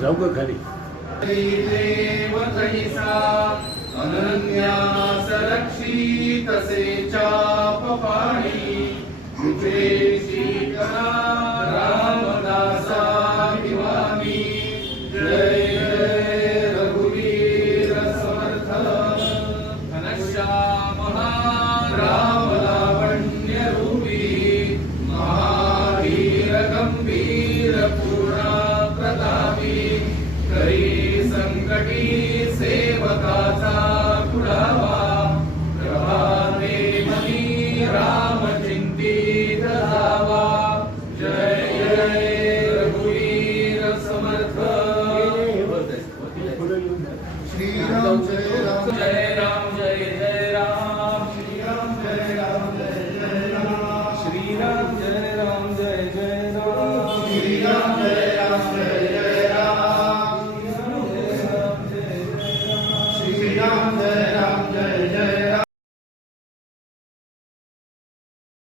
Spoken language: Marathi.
जाऊ का खाली देव तैसा अनन्या सरक्षित से चाप पाणी तुझे शीतला रामदासा भिवानी जय जय रघुवीर समर्थ घनश्याम राम लावण्य रूपी महावीर गंभीर पूर्णा प्रतापी करी संकटी सेवकाचा कुडावा प्रभाते मनी राम चिंतित जावा जय जय रघुवीर समर्थ श्रीराम जय राम जय राम